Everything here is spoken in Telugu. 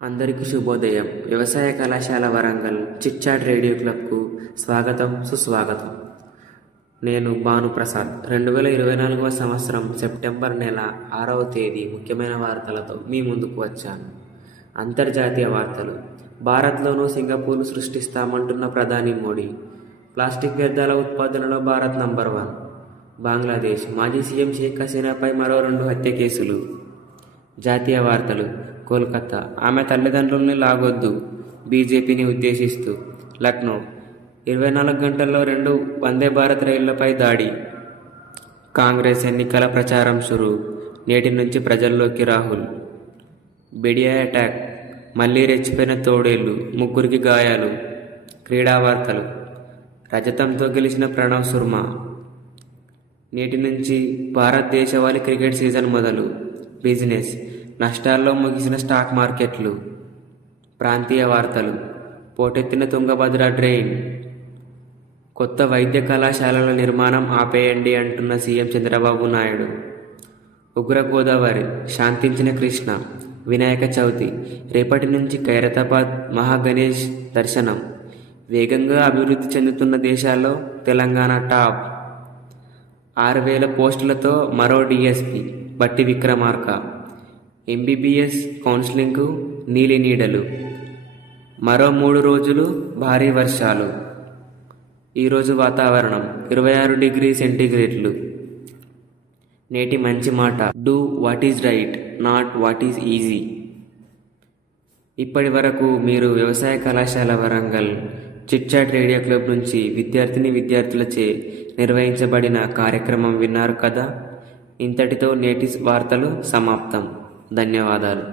అందరికీ శుభోదయం. వ్యవసాయ కళాశాల వరంగల్ చిట్చాట్ రేడియో క్లబ్కు స్వాగతం, సుస్వాగతం. నేను భానుప్రసాద్. 2024వ సంవత్సరం సెప్టెంబర్ నెల 6వ తేదీ ముఖ్యమైన వార్తలతో మీ ముందుకు వచ్చాను. అంతర్జాతీయ వార్తలు. భారత్లోనూ సింగపూర్ను సృష్టిస్తామంటున్న ప్రధాని మోడీ. ప్లాస్టిక్ వ్యర్థాల ఉత్పాదనలో భారత్ నంబర్ 1. బంగ్లాదేశ్ మాజీ సీఎం షేక్ హసీనాపై మరో 2 హత్య కేసులు. జాతీయ వార్తలు. కోల్కతా ఆమె తల్లిదండ్రుల్ని లాగొద్దు, బీజేపీని ఉద్దేశిస్తూ. లక్నో 24 గంటల్లో 2 వందే భారత్ రైళ్లపై దాడి. కాంగ్రెస్ ఎన్నికల ప్రచారం షురూ, నేటి నుంచి ప్రజల్లోకి రాహుల్. బెడియా అటాక్, మళ్లీ రెచ్చిపోయిన తోడేళ్లు, 3కి గాయాలు. క్రీడా వార్తలు. రజతంతో గెలిచిన ప్రణవ్ శర్మ. నేటి నుంచి భారతదేశవాళీ క్రికెట్ సీజన్ మొదలు. బిజినెస్. నష్టాల్లో ముగిసిన స్టాక్ మార్కెట్లు. ప్రాంతీయ వార్తలు. పోటెత్తిన తుంగభద్ర డ్రైన్. కొత్త వైద్య కళాశాలల నిర్మాణం ఆపేయండి అంటున్న సీఎం చంద్రబాబు నాయుడు. ఉగ్ర గోదావరి, శాంతించిన కృష్ణ. వినాయక చవితి. రేపటి నుంచి ఖైరతాబాద్ మహాగణేష్ దర్శనం. వేగంగా అభివృద్ధి చెందుతున్న దేశాల్లో తెలంగాణ టాప్. 6,000 పోస్టులతో మరో డీఎస్పీ బట్టి విక్రమార్క. ఎంబీబీఎస్ కౌన్సిలింగ్కు నీలి నీడలు. మరో 3 రోజులు భారీ వర్షాలు. ఈరోజు వాతావరణం 26 డిగ్రీ సెంటీగ్రేడ్లు. నేటి మంచి మాట. Do what is right, not what is easy. ఇప్పటి వరకు మీరు వ్యవసాయ కళాశాల వరంగల్ చిట్చాట్ రేడియో క్లబ్ నుంచి విద్యార్థులచే నిర్వహించబడిన కార్యక్రమం విన్నారు కదా. ఇంతటితో నేటి వార్తలు సమాప్తం. ధన్యవాదాలు.